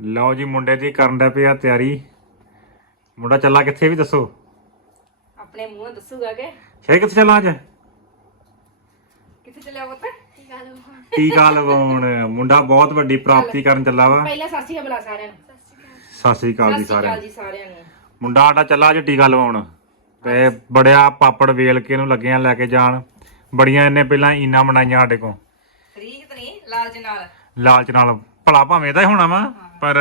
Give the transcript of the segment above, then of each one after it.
ਲਓ ਜੀ ਮੁੰਡੇ ਦੀ ਕਰਨ ਦਾ ਪਿਆ ਤਿਆਰੀ। ਮੁੰਡਾ ਚੱਲਾ ਕਿੱਥੇ ਵੀ ਦੱਸੋ। ਆਪਣੇ ਮੂੰਹੋਂ ਦੱਸੂਗਾ ਕਿ? ਸ਼ਾਇਦ ਕਿੱਥੇ ਚੱਲਾਂ ਅੱਜ? ਕਿੱਥੇ ਚੱਲਿਆ ਪੁੱਤ? ਟੀਕਾ ਲਵਾਉਣ ਮੁੰਡਾ ਬਹੁਤ ਵੱਡੀ ਪ੍ਰਾਪਤੀ ਕਰਨ ਚੱਲਾ ਵਾ। ਪਹਿਲਾਂ ਸਤਿ ਸ਼੍ਰੀ ਅਕਾਲ ਬੁਲਾ ਸਾਰਿਆਂ ਨੂੰ। ਸਤਿ ਸ੍ਰੀ ਅਕਾਲ। ਜੀ ਸਾਰਿਆਂ ਨੂੰ ਜੀ ਸਾਰਿਆਂ ਨੂੰ। ਮੁੰਡਾ ਸਾਡਾ ਚੱਲਾ ਅੱਜ ਟੀਕਾ ਲਵਾਉਣ। ਤੇ ਬੜਿਆ ਪਾਪੜ ਵੇਲ ਕੇ ਨੂੰ ਲੱਗਿਆ ਲੈ ਕੇ ਜਾਣ। ਬੜੀਆਂ ਇਹਨੇ ਪਹਿਲਾਂ ਇਨਾ ਮਨਾਈਆਂ ਸਾਡੇ ਕੋਲ। ਤਰੀਕ ਤੇ ਨਹੀਂ ਲਾਲਚ ਨਾਲ। ਲਾਲਚ ਨਾਲ। ਭਲਾ ਭਾਵੇਂ ਇਹਦਾ ਹੀ ਹੋਣਾ ਵਾ। ਪਰ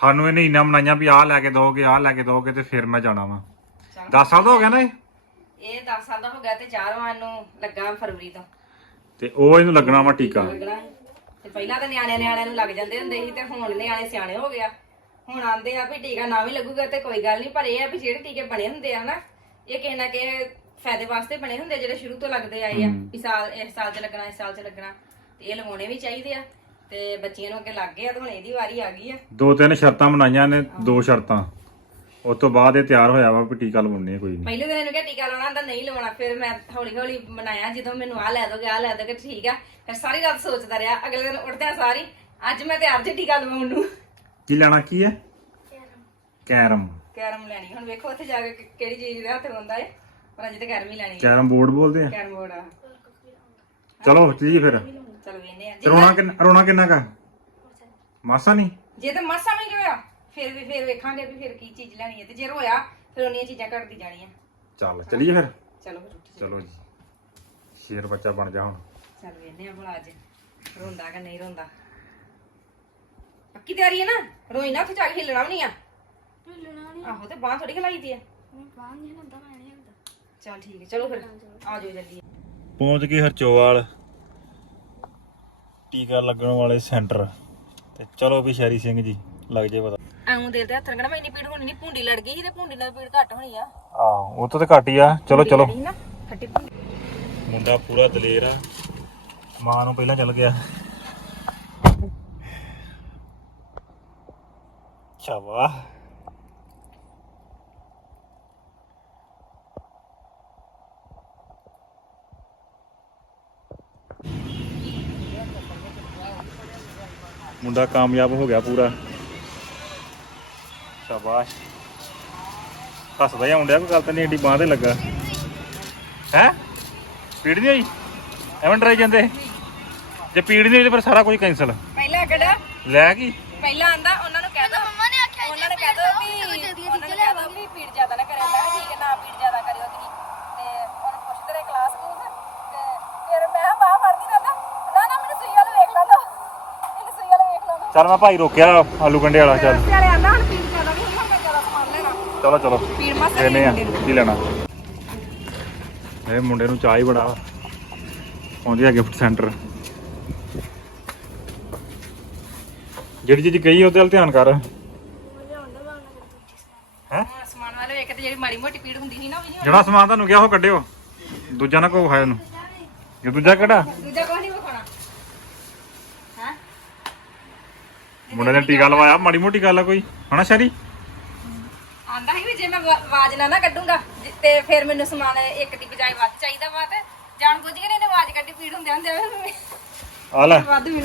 ਸਾਨੂੰ ਇਹਨੇ ਇਨਾ ਮਨਾਈਆਂ ਵੀ ਆਹ ਲੈ ਕੇ ਦੋਗੇ ਆਹ ਲੈ ਕੇ ਦੋਗੇ ਤੇ ਫਿਰ ਮੈਂ ਜਾਣਾ ਵਾ। 10 ਸਾਲ ਦਾ ਹੋ ਗਿਆ ਨਾ ਇਹ? ਇਹ 10 ਸਾਲ ਦਾ ਹੋ ਗਿਆ ਤੇ ਚਾਰਵਾਂ ਨੂੰ ਲੱਗਾ ਫਰਵਰੀ ਤੋਂ। ਤੇ ਉਹ ਇਹਨੂੰ ਲੱਗਣਾ ਵਾ ਟੀਕਾ। ਲੱਗਣਾ। ਤੇ ਪਹਿਲਾਂ ਤਾਂ ਨਿਆਣੇ ਨਿਆਣਿਆਂ ਨੂੰ ਲੱਗ ਜਾਂਦੇ ਹੁੰਦੇ ਸੀ ਤੇ ਹੁਣ ਨਿਆਣੇ ਸਿਆਣੇ ਹੋ ਗਿਆ ਹੁਣ ਆਂਦੇ ਆ ਵੀ ਟੀਕਾ ਨਾ ਵੀ ਲੱਗੂਗਾ ਤੇ ਕੋਈ ਗੱਲ ਨਹੀਂ ਪਰ ਇਹ ਆ ਵੀ ਜਿਹੜੇ ਟੀਕੇ ਬਣੇ ਹੁੰਦੇ ਆ ਨਾ ਇਹ ਕਿਸੇ ਨਾ ਕਿਸੇ ਫਾਇਦੇ ਵਾਸਤੇ ਬਣੇ ਹੁੰਦੇ ਜਿਹੜੇ ਸ਼ੁਰੂ ਤੋਂ ਲੱਗਦੇ ਆਏ ਆ। ਵੀ ਸਾਲ ਇਸ ਸਾਲ 'ਚ ਲੱਗਣਾ ਇਸ ਸਾਲ 'ਚ ਲੱਗਣਾ। ਤੇ ਇਹ ਲਗਾਉਣੇ ਵੀ ਚਾਹੀਦੇ ਆ। ਤੇ ਬੱਚਿਆਂ ਨੂੰ ਅੱਗੇ ਲੱਗ ਗਏ ਆ ਤੇ ਹੁਣ ਇਹਦੀ ਵਾਰੀ ਆ ਗਈ ਆ। ਦੋ ਤਿੰਨ ਸ਼ਰਤਾਂ ਬਣਾਈਆਂ ਨੇ ਦੋ ਸ਼ਰਤਾਂ। ਉਸ ਤੋਂ ਬਾਅਦ ਇਹ ਤਿਆਰ ਹੋਇਆ ਵਾ ਵੀ ਟੀਕਾ ਲਵਾਉਣੀ ਹੈ ਕੋਈ ਨਹੀਂ ਪਹਿਲੇ ਦਿਨ ਇਹਨੂੰ ਕਿਹਾ ਟੀਕਾ ਲਾਉਣਾ ਹੁੰਦਾ ਨਹੀਂ ਲਵਾਉਣਾ। ਫਿਰ ਮੈਂ ਹੌਲੀ ਹੌਲੀ ਬਣਾਇਆ ਜਦੋਂ ਮੈਨੂੰ ਆ ਲੈ ਦੋਗੇ ਆ ਲੈ ਦੋਗੇ ਠੀਕ ਆ। ਫਿਰ ਸਾਰੀ ਰਾਤ ਸੋਚਦਾ ਰਿਹਾ ਅਗਲੇ ਦਿਨ ਉੱਠਦਿਆਂ ਸਾਰੀ ਅੱਜ ਮੈਂ ਤਿਆਰ ਜੇ ਟੀਕਾ ਲਵਾਉਣ ਨੂੰ। ਕੀ ਲੈਣਾ ਕੀ ਹੈ? ਕੈਰਮ। ਕੈਰਮ। ਲੈਣੀ ਹੁਣ ਵੇਖੋ ਉੱਥੇ ਜਾ ਕੇ ਕਿ- ਕਿਹੜੀ ਚੀਜ਼ ਦੇ ਹੱਥ ਹੁੰਦਾ ਏ। ਪਰ ਅਜੇ ਤੇ ਕੈਰਮ ਹੀ ਲੈਣੀ ਹੈ ਕੈਰਮ ਬੋਰਡ ਬੋਲਦੇ ਆ? ਕੈਰਮ ਬੋਰਡ ਆ। ਚਲੋ ਜੀ ਫਿਰ। ਚਲ ਵੇਨੇ ਆ ਤੇ ਰੋਣਾ ਕਿੰਨਾ ਰੋਣਾ ਕਿੰਨਾ ਕਾ ਮਾਸਾ ਨਹੀਂ? ਜੇ ਤਾਂ ਮਸਾ ਵੀ ਰੋਇਆ ਫਿਰ ਵੀ ਫਿਰ ਵੇਖਾਂਗੇ ਵੀ ਫਿਰ ਕੀ ਚੀਜ਼ ਲੈਣੀ ਹੈ। ਤੇ ਜੇ ਰੋਇਆ ਫਿਰ ਉਹਨੀਆਂ ਚੀਜ਼ਾਂ ਘਟਦੀ ਜਾਣੀਆਂ। ਚੱਲ ਚਲੀਏ ਫਿਰ? ਚਲੋ ਫਿਰ ਉੱਠ ਚਲੋ ਜੀ। ਸ਼ੇਰ ਬੱਚਾ ਬਣ ਜਾ ਹੁਣ। ਚੱਲ ਵੇਨੇ ਆ ਭਲਾ ਅੱਜ ਰੋਂਦਾ ਕਿ ਨਹੀਂ ਰੋਂਦਾ। ਪੱਕੀ ਤਿਆਰੀ ਹੈ ਨਾ? ਰੋਈ ਨਾ ਉੱਥੇ ਜਾ ਕੇ ਹਿੱਲਣਾ ਵੀ ਨਹੀਂ ਆ। ਆਹੋ ਤੇ ਬਾਹ ਥੋੜੀ ਖਲਾਈ ਦੀ ਆ। ਚਲ ਠੀਕ ਹੈ ਚਲੋ ਫਿਰ। ਆ ਜਾਓ ਜਲਦੀ। ਪਹੁੰਚ ਗਏ ਹਰਚੋਵਾਲ। ਟੀਕਾ ਲੱਗਣ ਵਾਲੇ ਸੈਂਟਰ। ਤੇ ਚਲੋ ਵੀ ਸ਼ੈਰੀ ਸਿੰਘ ਜੀ ਲੱਗ ਜੇ ਪਤਾ। ਆਉਂ ਦੇ ਦੇ ਹੱਥ ਰੰਗਣਾ ਮੈਂ ਇੰਨੀ ਪੀੜ ਹੋਣੀ ਨਹੀਂ ਭੁੰਡੀ ਲੜ ਗਈ ਸੀ ਤੇ ਭੁੰਡੀ ਨਾਲ ਪੀੜ ਘੱਟ ਹੋਣੀ ਆ। ਆਹ ਉਹ ਤੋਂ ਤੇ ਘੱਟ ਹੀ ਆ। ਚਲੋ ਚਲੋ। ਲੜੀ ਸੀ ਨਾ ਖੱਟੀ ਭੁੰਡੀ। ਮੁੰਡਾ ਪੂਰਾ ਦਲੇਰ ਆ। ਮਾਂ ਨੂੰ ਪਹਿਲਾਂ ਚੱਲ ਗਿਆ। ਸ਼ਾਬਾਸ਼। ਮੁੰਡਾ ਕਾਮਯਾਬ ਹੋ ਗਿਆ ਪੂਰਾ। ਸ਼ਾਬਾਸ਼। ਹੱਸਦਾ ਹੀ ਆਉਂਦਿਆ ਕੋਈ ਗੱਲ ਤਾਂ ਨਹੀਂ ਏਡੀ ਬਾਂਹ ਤੇ ਲੱਗਾ। ਹੈ? ਪੀੜ ਨਹੀਂ ਆਈ ਐਵੇਂ ਡਰਾਈ ਜਾਂਦੇ? ਜੇ ਪੀੜ ਨਹੀਂ ਆਈ ਤਾਂ ਫਿਰ ਸਾਰਾ ਕੁਝ ਕੈਨਸਲ ਪਹਿਲਾਂ ਕਿਹੜਾ? ਲੈ ਕੀ ਪਹਿਲਾਂ ਆਂਦਾ ਉਹਨਾਂ ਨੂੰ ਕਹਿ ਦੋ ਮੰਮਾ ਨੇ ਆਖਿਆ ਉਹਨਾਂ ਨੇ ਕਹਿ ਦੋ ਵੀ ਉਹਨਾਂ ਨੇ ਕਹਿ ਦੋ ਵੀ ਪੀੜ ਜ਼ਿਆਦਾ ਨਾ ਕਰਿਓ ਮੈਂ ਕਿਹਾ ਠੀਕ ਹੈ ਨਾ ਪੀੜ ਜ਼ਿਆਦਾ ਕਰਿਓ ਤੁਸੀਂ ਤੇ ਉਹਨੂੰ ਪੁੱਛਦੇ ਰਹੇ ਕਲਾਸ ਕਲੂਸ ਤੇ ਫਿਰ ਮੈਂ ਕਿਹਾ ਬਾਹ ਫੜਦੀ ਰਹਿੰਦਾ ਨਾ ਨਾ ਮੈਨੂੰ ਸੂਈ ਵਾਲ ਵੇਖ ਲੈਂਦਾ ਇਹਨੂੰ ਸੂਈ ਵਾਲ ਵੇਖ ਲੈਂਦਾ ਚੱਲ ਮੈਂ ਭਾਈ ਰੋਕਿਆ ਆਲੂ ਗੰਡੇ ਵਾਲਾ ਚੱਲ। ਰਸਤੇ ਵਾਲੇ ਆਂਦਾ ਹੁਣ ਪੀੜ ਜ਼ਿਆਦਾ ਨਹੀਂ ਹੁੰਦਾ ਮੈਂ ਜ਼ਿਆਦਾ ਸਮਾਨ ਲੈਣਾ। ਚਲੋ ਚਲੋ। ਲੈਨੇ ਆ ਕੀ ਲੈਣਾ? ਇਹ ਮੁੰਡੇ ਨੂੰ ਚਾਹ ਹੀ ਬੜਾ ਵਾ। ਆਉਂਦੀ ਆ ਗਿਫਟ ਸੈਂਟਰ ਜਿਹੜੀ ਚੀਜ਼ ਕਹੀ ਉਹਦੇ ਵੱਲ ਧਿਆਨ ਕਰ। ਹੈ? ਸਮਾਨ ਵਾਲੇ ਵੇਖ ਕੇ ਤੇ ਜਿਹੜੀ ਮਾੜੀ ਮੋਟੀ ਪੀੜ ਹੁੰਦੀ ਸੀ ਨਾ ਉਹ ਵੀ ਨਹੀਂ ਜਿਹੜਾ ਸਮਾਨ ਤੁਹਾਨੂੰ ਕਿਹਾ ਉਹ ਕੱਢਿਓ। ਦੂਜਾ ਨਾ ਕੋ ਖਾਇਆ ਉਹਨੂੰ। ਇਹ ਦੂਜਾ ਕਿਹੜਾ? ਦੂਜਾ ਕੋਈ ਨਹੀਂ ਵਿਖਾਉਣਾ ਹਾਂ ਮੁੰਡੇ ਨੇ ਟੀਕਾ ਲਵਾਇਆ ਮਾੜੀ ਮੋਟੀ ਗੱਲ ਆ ਕੋਈ। ਹਨਾ ਸ਼ਰੀ? ਆਂਦਾ ਸੀ ਵੀ ਜੇ ਮੈਂ ਵਾ- ਆਵਾਜ਼ ਨਾ ਨਾ ਕੱਢੂੰਗਾ ਜ- ਤੇ ਫਿਰ ਮੈਨੂੰ ਸਮਾਨ ਇੱਕ ਦੀ ਬਜਾਏ ਵੱਧ ਚਾਹੀਦਾ ਵਾ ਤੇ ਜਾਣ ਬੁੱਝ ਕੇ ਨੇ ਇਹਨੇ ਆਵਾਜ਼ ਕੱਢੀ ਪੀੜ ਹੁੰਦੇ ਹੁੰਦੇ ਆ ਲੈ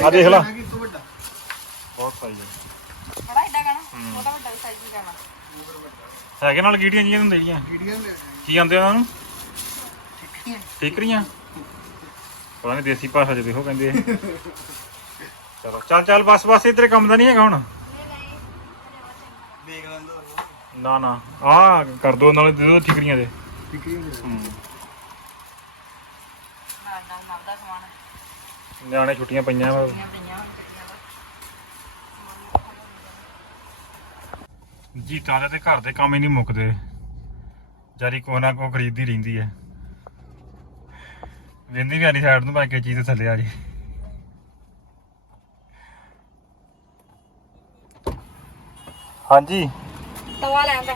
ਆ ਦੇਖ ਲਾ। ਬਹੁਤ ਸਹੀ ਹੈ ਬੜਾ ਏਡਾ ਗਾਣਾ ਉਹਦਾ ਵੱਡਾ ਸਾਈਜ਼ ਦੀ ਗਾਣਾ। ਹੈਗੇ ਨਾਲ ਗੀਟੀਆਂ ਜੀਆਂ ਹੁੰਦੀਆਂ ਜੀਆਂ ਕੀ ਆਂਦੇ ਉਹਨਾਂ ਨੂੰ? ਠੀਕਰੀਆਂ। ਪਤਾ ਨਹੀਂ ਦੇਸੀ ਭਾਸ਼ਾ ਚ ਦੇਖੋ ਕਹਿੰਦੇ ਆ। ਚਲੋ ਚੱਲ ਚੱਲ ਬਸ ਬਸ ਇਤਰੇ ਕੰਮ ਦਾ ਨਹੀਂ ਹੈਗਾ ਹੁਣ? ਨਾ ਨਾ ਆ ਕਰ ਦੋ ਨਾਲੇ ਦੇ ਦੋ ਠੀਕਰੀਆਂ ਦੇ। ਹੂੰ। ਨਾਲ ਨਾਲ ਨਾਲ ਦਾ ਸਮਾਨ। ਨਿਆਣੇ ਛੁੱਟੀਆਂ ਪਈਆਂ ਵਾ। ਪਈਆਂ ਪਈਆਂ ਹੁਣ ਕਿੱਟੀਆਂ ਦਾ ਤੇ ਘਰ ਦੇ ਕੰਮ ਹੀ ਨਹੀਂ ਮੁੱਕਦੇ। ਜਾਰੀ ਕੋ ਨਾ ਕੋ ਖਰੀਦਦੀ ਰਹਿੰਦੀ ਹੈ। ਵਿੰਦੀ ਵੀ ਆਲੀ ਸਾਈਡ ਨੂੰ ਭਾਵੇਂ ਕਿ ਚੀਜ਼ ਤੇ ਥੱਲੇ ਆ ਜੇ। ਹਾਂਜੀ। ਤਵਾ ਲੈਂਦਾ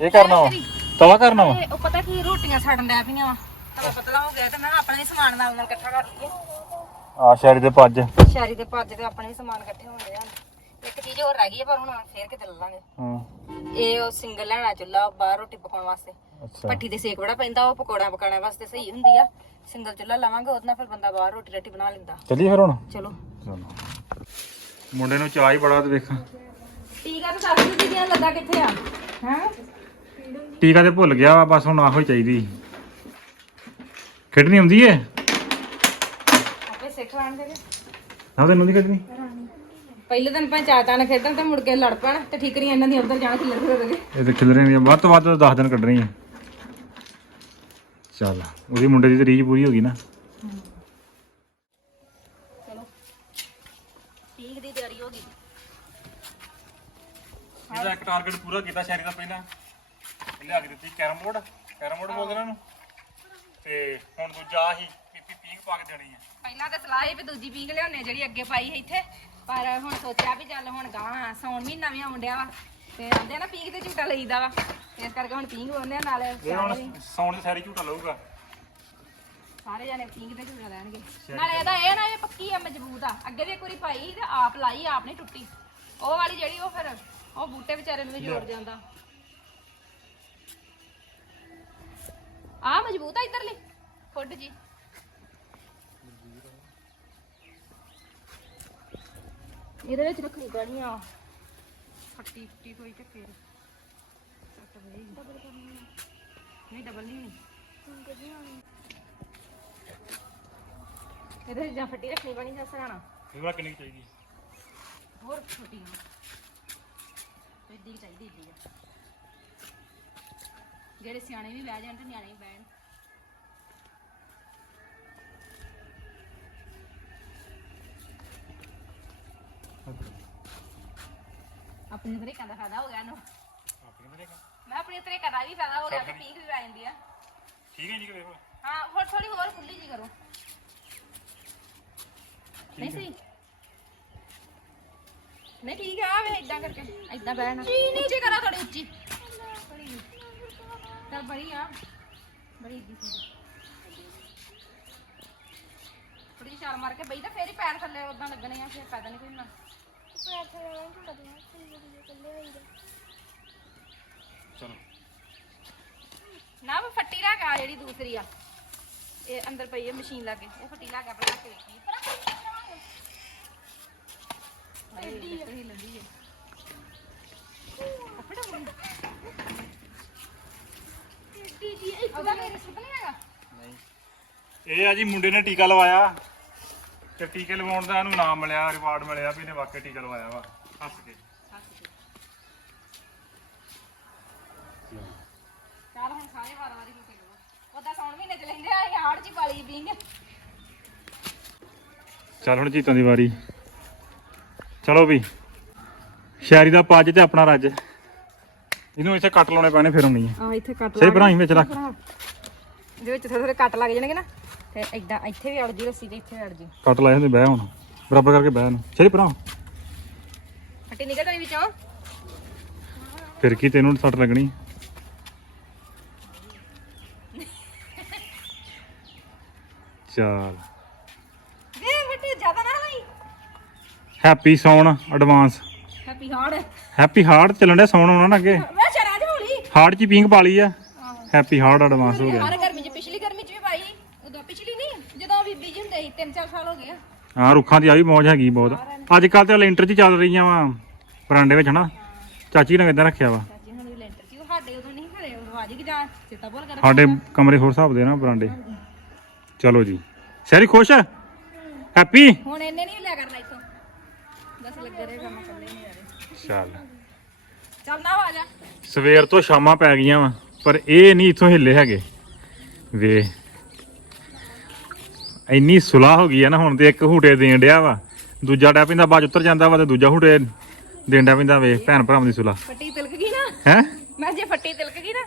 ਇਹ ਕਰਨਾ ਵਾ। ਤਵਾ ਕਰਨਾ ਵਾ। ਉਹ ਪਤਾ ਕੀ ਰੋਟੀਆਂ ਛੱਡਣ ਲੱਗ ਪਈਆਂ ਵਾ। ਤਵਾ ਪਤਲਾ ਹੋ ਗਿਆ ਤੇ ਮੈਂ ਆਪਣਾ ਹੀ ਸਮਾਨ ਨਾਲ ਨਾਲ ਇਕੱਠਾ ਕਰ ਲਈਏ। ਆ ਸ਼ਾਰੀ ਦੇ ਪੱਜ ਸ਼ਾਰੀ ਦੇ ਭੱਜ ਤੇ ਆਪਣੇ ਹੀ ਸਮਾਨ ਇਕੱਠੇ ਹੁੰਦੇ ਆ। ਇੱਕ ਚੀਜ਼ ਹੋਰ ਰਹਿ ਗਈ ਪਰ ਹੁਣ ਫੇਰ ਕਿਤੇ ਲੈ ਲਾਂਗੇ। ਹੂੰ। ਇਹ ਉਹ ਸਿੰਗਲ ਲੈਣਾ ਚੁੱਲਾ ਬਾਹਰ ਰੋਟੀ ਪਕਾਉਣ ਵਾਸਤੇ। ਅੱਛਾ। ਭੱਠੀ ਤੇ ਸੇਕ ਬੜਾ ਪੈਂਦਾ ਉਹ ਪਕੌੜਾ ਪਕਾਉਣ ਵਾਸਤੇ ਸਹੀ ਹੁੰਦੀ ਆ। ਸਿੰਗਲ ਚੁੱਲਾ ਲਾਵਾਂਗੇ ਉਹਦੇ ਨਾਲ ਫਿਰ ਬੰਦਾ ਬਾਹਰ ਰੋਟੀ ਰੱਟੀ ਬਣਾ ਲੈਂਦਾ। ਚੱਲੀਏ ਫਿਰ ਹੁਣ? ਚਲੋ। ਚਲੋ। ਮੁੰਡੇ ਨੂੰ ਚਾਹ ਹੀ ਬੜਾ ਤੇ ਵੇਖਾਂ। ਟੀਕਾ ਤਾਂ ਦੱਸ ਦਿੱਤੀ ਦੀਆਂ ਲੱਗਾ ਕਿੱਥੇ ਆ? ਹੈ? ਟੀਕਾ ਤੇ ਭੁੱਲ ਗਿਆ ਵਾ ਬਸ ਹੁਣ ਆਹੋ ਹੀ ਚਾਹੀਦੀ। ਖੇਡਣੀ ਆਉਂਦੀ ਏ? ਆਪੇ ਸਿੱਖ ਲੈਣਗੇ ਜੀ। ਨਾ ਤੈਨੂੰ ਨਹੀਂ ਖੇਡਣੀ? ਪਹਿਲੇ ਦਿਨ ਪੰਚਾਇਤਾਂ ਨਾਲ ਖੇਡਣ ਤੇ ਮੁੜ ਕੇ ਲੜ ਪੈਣ ਤੇ ਠੀਕਰੀਆਂ ਇਹਨਾਂ ਦੀ ਉੱਧਰ ਜਾਣ ਖਿਲਰ ਕੇ ਇਹ ਤੇ ਖਿਲਰੇ ਨਹੀਂ ਵੱਧ ਤੋਂ ਵੱਧ 10 ਦਿਨ ਕੱਢਣੀ ਆ ਚੱਲ ਉਹਦੀ ਮੁੰਡੇ ਦੀ ਤੇ ਰੀਝ ਪੂਰੀ ਹੋ ਗਈ ਨਾ। ਇਹਦਾ ਇੱਕ ਟਾਰਗੇਟ ਪੂਰਾ ਕੀਤਾ ਸ਼ਹਿਰੀ ਦਾ ਪਹਿਲਾਂ। ਲਿਆ ਕੇ ਦਿੱਤੀ ਕੈਰਮ ਬੋਰਡ। ਕੈਰਮ ਬੋਰਡ ਬੋਲਦੇ ਇਹਨਾਂ। ਨੂੰ ਤੇ ਹੁਣ ਦੂਜਾ ਹੀ ਪੀਪੀ ਪੀਂਗ ਪਾ ਕੇ ਦੇਣੀ ਆ। ਪਹਿਲਾਂ ਤਾਂ ਸਲਾਹ ਸੀ ਵੀ ਦੂਜੀ ਪੀਂਗ ਲਿਆਉਣੇ ਜਿਹੜੀ ਅੱਗੇ ਪਾਈ ਹੈ ਇੱਥੇ। ਪਰ ਹੁਣ ਸੋਚਿਆ ਵੀ ਚੱਲ ਹੁਣ ਗਾਂ ਸੌਣ ਮਹੀਨਾ ਵੀ ਆਉਣ ਡਿਆ ਵਾ। ਤੇ ਆਂਦੇ ਨਾ ਪੀਂਗ ਤੇ ਝੂਟਾ ਲਈਦਾ ਵਾ। ਇਸ ਕਰਕੇ ਹੁਣ ਪੀਂਗ ਆ ਨਾਲ ਇਹ ਹੁਣ ਸੌਣ ਦੇ ਸਾਰੀ ਝੂਟਾ ਲਊਗਾ। ਸਾਰੇ ਜਾਣੇ ਪੀਂਗ ਤੇ ਝੂਟਾ ਲੈਣਗੇ। ਨਾਲੇ ਇਹਦਾ ਇਹ ਨਾ ਇਹ ਪੱਕੀ ਆ ਮਜ਼ਬੂਤ ਆ। ਅੱਗੇ ਵੀ ਇੱਕ ਵਾਰੀ ਪਾਈ ਤੇ ਆਪ ਲਾਈ ਆਪ ਨਹੀਂ ਟੁੱਟੀ। ਉਹ ਵਾਲੀ ਜਿਹੜੀ ਉਹ ਫਿਰ ਉਹ ਬੂਟੇ ਵਿਚਾਰੇ ਨੂੰ ਵੀ ਜੋੜ ਜਾਂਦਾ। ਆ ਮਜ਼ਬੂਤ ਆ ਇਧਰਲੀ। ਫੁੱਡ ਜੀ। ਇਹਦੇ ਵਿੱਚ ਰੱਖਣੀ ਪੈਣੀ ਆ ਫੱਟੀ ਫੱਟੀ ਕੋਈ ਤੇ ਫੇਰ ਸੱਟ ਬਈ ਡਬਲ ਕਰਨੀ ਨਹੀਂ ਡਬਲ ਨਹੀਂ। ਇਹਦੇ ਵਿੱਚ ਜਾਂ ਫੱਟੀ ਰੱਖਣੀ ਪੈਣੀ ਜਾਂ ਸਰਾਣਾ। ਇਹ ਕੁ ਚਾਹੀਦੀ? ਹੋਰ ਛੋਟੀ ਇੱਡੀ ਕੁ ਚਾਹੀਦੀ ਆ। ਜਿਹੜੇ ਸਿਆਣੇ ਵੀ ਬਹਿ ਜਾਣ ਤੇ ਨਿਆਣੇ ਵੀ ਬਹਿਣ। ਆਪਣੇ ਤਰੀਕਾ ਦਾ ਫਾਇਦਾ ਹੋ ਗਿਆ ਨੂੰ ਆਪਣੇ ਮੇਰੇ ਮੈਂ ਆਪਣੇ ਤਰੀਕਾ ਦਾ ਵੀ ਫਾਇਦਾ ਹੋ ਗਿਆ ਤੇ ਪੀਕ ਵੀ ਆ ਜਾਂਦੀ ਆ। ਠੀਕ ਹੈ ਜੀ ਕਿ ਵੇਖੋ। ਹਾਂ ਹੋਰ ਥੋੜੀ ਹੋਰ ਖੁੱਲੀ ਜੀ ਕਰੋ। ਨਹੀਂ ਸਹੀ ਨਹੀਂ ਠੀਕ ਆ ਵੇ ਇਦਾਂ ਕਰਕੇ ਇਦਾਂ ਬਹਿਣਾ। ਉੱਚੀ ਕਰਾ ਥੋੜੀ ਉੱਚੀ। ਚੱਲ ਬੜੀ ਆ। ਬੜੀ ਦੀ ਥੋੜੀ ਛਾਲ ਮਾਰ ਕੇ ਬਈ ਤਾਂ ਫੇਰ ਹੀ ਪੈਰ ਥੱਲੇ ਉਦਾਂ ਲੱਗਣੇ ਆ ਫਿਰ ਫਾਇਦਾ ਨਹੀਂ ਕੋਈ ਨਾ ਚਲੋ। ਨਾ ਉਹ ਫੱਟੀ ਲਾ ਕੇ ਆ ਜਿਹੜੀ ਦੂਸਰੀ ਆ। ਇਹ ਅੰਦਰ ਪਈ ਹੈ ਮਸ਼ੀਨ ਲਾ ਕੇ ਉਹ ਫੱਟੀ ਲਾ ਕੇ ਆਪਣਾ ਕੇ ਵੇਖੀ ਐਡੀ ਹੈ ਜੀ ਮੇਰੇ ਨਹੀਂ ਇਹ ਆ ਜੀ ਮੁੰਡੇ ਨੇ ਟੀਕਾ ਲਵਾਇਆ ਤੇ ਟੀਕੇ ਲਵਾਉਣ ਦਾ ਇਹਨੂੰ ਨਾਮ ਮਿਲਿਆ ਰਿਵਾਰਡ ਮਿਲਿਆ ਵੀ ਇਹਨੇ ਵਾਕਈ ਟੀਕਾ ਲਵਾਇਆ ਵਾ। ਹੱਸ ਕੇ। ਚੱਲ ਹੁਣ ਸਾਰੇ ਵਾਰ ਵਾਰੀ ਹੋ ਕੇ ਲਓ ਉਹਦਾ ਸੌਣ ਮਹੀਨੇ ਚ ਲੈਂਦੇ ਆ ਇਹ ਹਾੜ ਚ ਹੀ ਪਾਲੀ ਬੀਂਗ। ਚੱਲ ਹੁਣ ਜੀਤਾਂ ਦੀ ਵਾਰੀ। ਚਲੋ ਵੀ। ਸ਼ਾਇਰੀ ਦਾ ਪੱਜ ਤੇ ਆਪਣਾ ਰੱਜ। ਇਹਨੂੰ ਇੱਥੇ ਕੱਟ ਲਾਉਣੇ ਪੈਣੇ ਫਿਰ ਆਉਣੀ ਹੈ ਆ ਇੱਥੇ ਕੱਟ ਸਹੀ ਭਰਾ ਵਿੱਚ ਰੱਖ। ਇਹਦੇ ਵਿੱਚ ਥੋੜੇ ਥੋੜੇ ਕੱਟ ਲੱਗ ਜਾਣਗੇ ਨਾ। ਤੇ ਏਦਾਂ ਇੱਥੇ ਵੀ ਅੜ ਜੀ ਰੱਸੀ ਤੇ ਇੱਥੇ ਵੀ ਅੜ ਜੀ। ਕੱਟ ਲਾਏ ਹੁੰਦੇ ਬਹਿ ਹੁਣ। ਬਰਾਬਰ ਕਰਕੇ ਬਹਿ ਨੂੰ ਸਹੀ ਭਰਾ ਫੱਟੀ ਨਿਕਲ ਜਾਣੀ ਵਿੱਚੋਂ? ਫਿਰ ਕੀ ਤੈਨੂੰ ਸੱਟ ਲੱਗਣੀ? ਚੱਲ ਵੇ ਫੱਟੀ ਜ਼ਿਆਦਾ ਨਾ ਲਈ happy Sawan advance happy hard happy heart ਚੱਲਣ ਡਿਆ ਸੌਣ ਆਉਣਾ ਨਾ ਅੱਗੇ। ਮੈਂ ਸ਼ਰਾਜ ਹੋਲੀ। ਹਾਰਟ ਚ ਪਿੰਗ ਪਾ ਲਈ ਆ। ਹੈਪੀ ਹਾਰਟ ਐਡਵਾਂਸ ਹੋ ਗਿਆ। ਹਰ ਗਰਮੀ ਚ ਪਿਛਲੀ ਗਰਮੀ ਚ ਵੀ ਪਾਈ। ਉਦੋਂ ਪਿਛਲੀ ਨਹੀਂ ਜਦੋਂ ਬੀਬੀ ਜੀ ਹੁੰਦੇ ਸੀ 3-4 ਸਾਲ ਹੋ ਗਏ ਆ। ਹਾਂ ਰੁੱਖਾਂ ਦੀ ਆ ਵੀ ਮੌਜ ਹੈਗੀ ਬਹੁਤ। ਅੱਜ ਕੱਲ ਤੇ ਲੈਂਟਰ ਚ ਚੱਲ ਰਹੀਆਂ ਵਾ ਬਰਾਂਡੇ ਵਿੱਚ ਹਨਾ। ਚਾਚੀ ਨੇ ਕਿਦਾਂ ਰੱਖਿਆ ਵਾ? ਚਾਚੀ ਹੁਣ ਵੀ ਲੈਂਟਰ ਸੀ ਉਹ ਸਾਡੇ ਉਦੋਂ ਨਹੀਂ ਘਰੇ ਉਦੋਂ ਆਜੀ ਕਿ ਜਾ ਚੇਤਾ ਭੁੱਲ ਕਰ ਸਾਡੇ ਕਮਰੇ ਹੋਰ ਹਿਸਾਬ ਦੇ ਨਾ ਬਰਾਂਡੇ। ਚਲੋ ਜੀ। ਸ਼ਹਿਰੀ ਖੁਸ਼? ਹੈ। ਹੈਪੀ ਹੁਣ ਇਹਨੇ ਨਹੀਂ ਲਿਆ ਕਰਨਾ ਇੱਥੋਂ। ਲੱਗੇ ਰਹੇ ਕੰਮ ਕੱਲੇ ਨਹੀਂ ਆ ਰਹੇ। ਚੱਲ। ਚੱਲ ਨਾ ਆ। ਜਾ ਸਵੇਰ ਤੋਂ ਸ਼ਾਮਾਂ ਪੈ ਗਈਆਂ ਵਾ ਪਰ ਇਹ ਨਹੀਂ ਇਥੋਂ ਹਿੱਲੇ ਹੈਗੇ। ਵੇ ਇੰਨੀ ਸੁਲਾਹ ਹੋ ਗਈ ਆ ਨਾ ਹੁਣ ਤੇ ਇੱਕ ਹੂਟੇ ਦੇਣ ਡਿਆ ਵਾ। ਦੂਜਾ ਡੈ ਪੈਂਦਾ ਬਾਜ ਉੱਤਰ ਜਾਂਦਾ ਵਾ ਤੇ ਦੂਜਾ ਹੂਟੇ ਦੇਣ ਡਿਆ ਪੈਂਦਾ ਵੇ ਭੈਣ ਭਰਾਵਾਂ ਦੀ ਸੁਲਾਹ। ਫੱਟੀ ਤਿਲਕ ਗਈ ਨਾ? ਹੈ? ਮੈਂ ਜੇ ਫੱਟੀ ਤਿਲਕ ਗਈ ਨਾ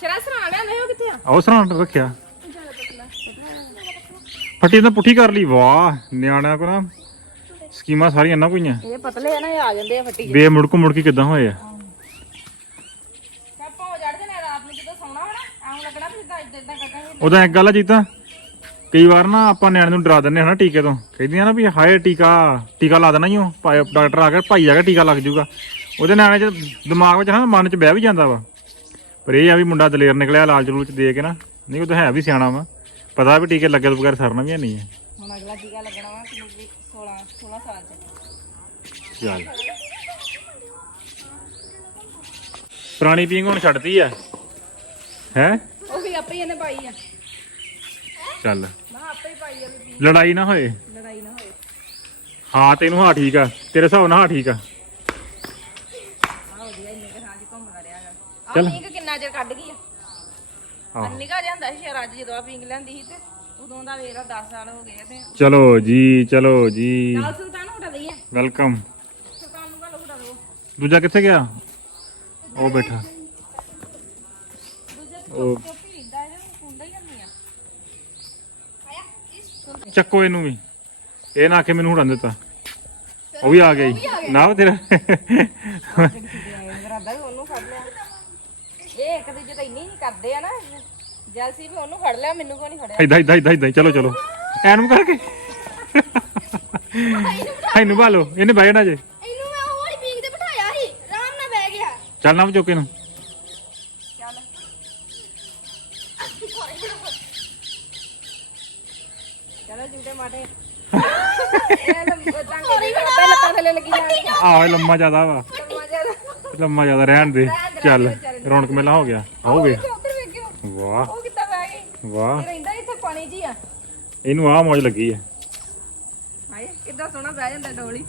ਸ਼ਰਾ ਸਰਾ ਲਿਆ ਉਹ ਕਿੱਥੇ ਆ? ਆਓ ਸਰਾਂ ਰੱਖਿਆ। ਫੱਟੀ ਤਾਂ ਪੁੱਠੀ ਕਰ ਲਈ ਵਾਹ ਨਿਆਣਿਆਂ ਕੋ ਨਾ ਸਕੀਮਾਂ ਸਾਰੀਆਂ ਨਾ ਕੋਈਆਂ ਇਹ ਪਤਲੇ ਆ ਨਾ ਇਹ ਆ ਜਾਂਦੇ ਆ ਫੱਟੀ। ਵੇ ਮੁੜਕ ਮੁੜਕੀ ਕਿੱਦਾਂ ਹੋਏ ਆ? ਮੈਂ ਪਾਉ ਜੜ ਦੇਣਾ ਰਾਤ ਨੂੰ ਜਦੋਂ ਸੌਣਾ ਹੋਣਾ ਐਂ ਲੱਗਣਾ ਵੀ ਜਿੱਦਾਂ ਇਦਾਂ ਇਦਾਂ ਕਰਦਾ ਉਹਦਾ ਇੱਕ ਗੱਲ ਆ ਜੀਤਾ ਕਈ ਵਾਰ ਨਾ ਆਪਾਂ ਨਿਆਣੇ ਨੂੰ ਡਰਾ ਦਿੰਦੇ ਹਾਂ ਨਾ ਟੀਕੇ ਤੋਂ। ਕਹਿੰਦੀਆਂ ਨਾ ਵੀ ਹਾਏ ਟੀਕਾ ਟੀਕਾ ਲਾ ਦੇਣਾ ਹੀ ਉਹ ਭਾਈ ਡਾਕਟਰ ਆ ਕੇ ਭਾਈ ਆ ਕੇ ਟੀਕਾ ਲੱਗ ਜੂਗਾ ਉਹਦੇ ਨਿਆਣੇ ਚ ਦਿਮਾਗ ਵਿੱਚ ਨਾ ਮਨ ਚ ਬਹਿ ਵੀ ਜਾਂਦਾ ਵਾ। ਪਰ ਇਹ ਆ ਵੀ ਮੁੰਡਾ ਦਲੇਰ ਨਿਕਲਿਆ ਲਾਲ ਜਲੂਲ ਚ ਦੇ ਕੇ ਨਾ ਨਹੀਂ ਉਹ ਤਾਂ ਹੈ ਵੀ ਸਿਆਣਾ ਵਾ। ਪਤਾ ਵੀ ਟੀਕੇ ਲੱਗੇ ਤੋਂ ਬਗੈਰ ਸਰਨਾ ਵੀ ਨਹੀਂ ਹੈ। ਹੁਣ ਅਗਲਾ ਟੀਕਾ ਲੱਗਣਾ ਵਾ। ਕਿੰਨੀ 16 16 ਸਾਲ ਚ ਚੱਲ। ਪੁਰਾਣੀ ਪੀਂਗ ਹੁਣ ਛੱਡਤੀ ਆ। ਹੈ? ਉਹ ਵੀ ਆਪੇ ਹੀ ਇਹਨੇ ਪਾਈ ਆ। ਚੱਲ। ਮੈਂ ਆਪੇ ਹੀ ਪਾਈ ਆ ਵੀ ਲੜਾਈ ਨਾ ਹੋਏ। ਲੜਾਈ ਨਾ ਹੋਏ। ਹਾਂ ਤੈਨੂੰ ਹਾਂ ਠੀਕ ਆ। ਤੇਰੇ ਹਿਸਾਬ ਨਾਲ ਹਾਂ ਠੀਕ ਆ। ਆ ਵਧੀਆ ਇੰਨੇ ਕਿ ਸਾਂਝ ਘੁੰਮਦਾ ਰਿਹਾ ਗਾ। ਆ ਚੱਲ। ਕਿੰਨਾ ਚਿਰ ਕੱਢ ਗਈ ਆ? ਆਹੋ। ਨਿਕਾ ਜਾਂਦਾ ਸੀ ਸ਼ਹਿਰ ਅੱਜ ਜਦੋਂ ਆ ਪਿੰਕ ਲੈਂਦੀ ਸੀ ਤੇ। ਉਦੋਂ ਦਾ ਵੇਰਾ 10 ਸਾਲ ਹੋ ਗਏ ਤੇ ਚਲੋ ਜੀ ਚਲੋ ਜੀ। ਨਾਲ ਸੁਲਤਾਨ ਉਡਾ ਦਈਏ। ਵੈਲਕਮ। ਸੁਲਤਾਨ ਨੂੰ ਗੱਲ ਉਡਾ ਦੋ ਦੂਜਾ ਕਿੱਥੇ ਗਿਆ? ਉਹ ਬੈਠਾ। ਦੂਜੇ ਉਹ ਕੁੰਡਾ ਹੀ ਆ। ਚੱਕੋ ਇਹਨੂੰ ਵੀ। ਇਹ ਨਾ ਕਿ ਮੈਨੂੰ ਹੁੜਨ ਦਿੱਤਾ। ਉਹ ਵੀ ਆ ਗਿਆ ਜੀ। ਨਾ ਤੇਰਾ। ਇਰਾਦਾ ਵੀ ਉਹਨੂੰ ਫੜ ਲਿਆ। ਇਹ ਇੱਕ ਦੂਜੇ ਤਾਂ ਇੰਨੀ ਨਹੀਂ ਕਰਦੇ ਆ ਨਾ ਜੈਲਸੀ ਵੀ ਉਹਨੂੰ ਫੜ ਲਿਆ ਮੈਨੂੰ ਕਿਉਂ ਨਹੀਂ ਫੜਿਆ? ਇਦਾਂ ਇਦਾਂ ਇਦਾਂ ਇਦਾਂ ਚਲੋ ਚਲੋ। ਐਨੂੰ ਕਰਕੇ। ਇਹਨੂੰ ਭਾਲੋ ਇਹਨੇ ਬਹਿ ਜਾਣਾ ਜੇ। ਇਹਨੂੰ ਮੈਂ ਉਹ ਵਾਲੀ ਪੀਕ ਤੇ ਬਿਠਾਇਆ ਸੀ ਆਰਾਮ ਨਾਲ ਬਹਿ ਗਿਆ। ਚੱਲ ਨਾ ਚੁੱਕ ਇਹਨੂੰ। ਚੱਲ। ਚਲੋ ਝੂਟੇ ਮਾਟੇ ਇਹ ਲੰਬਾ ਤਾਂ ਪਹਿਲਾਂ ਲੱਤਾਂ ਥੱਲੇ ਲੱਗੀ ਜਾਣੀ। ਆਹ ਲੰਮਾ ਜ਼ਿਆਦਾ ਵਾ। ਲੰਮਾ ਜ਼ਿਆਦਾ। ਲੰਮਾ ਜ਼ਿਆਦਾ ਰਹਿਣ ਦੇ। ਚੱਲ ਰੌਣਕ ਮੇਲਾ ਹੋ ਗਿਆ। ਹੋ ਗਿਆ। ਵਾਹ। ਉਹ ਕਿੱਦਾਂ ਬਹਿ ਗਈ? ਵਾਹ। ਇਹ ਰਹਿੰਦਾ ਇੱਥੇ ਪਾਣੀ 'ਚ ਹੀ ਆ। ਇਹਨੂੰ ਆਹ ਮੌਜ ਲੱਗੀ ਹੈ ਹਾਏ ਕਿੱਦਾਂ ਸੋਹਣਾ ਬਹਿ ਜਾਂਦਾ ਡੋਲੀ।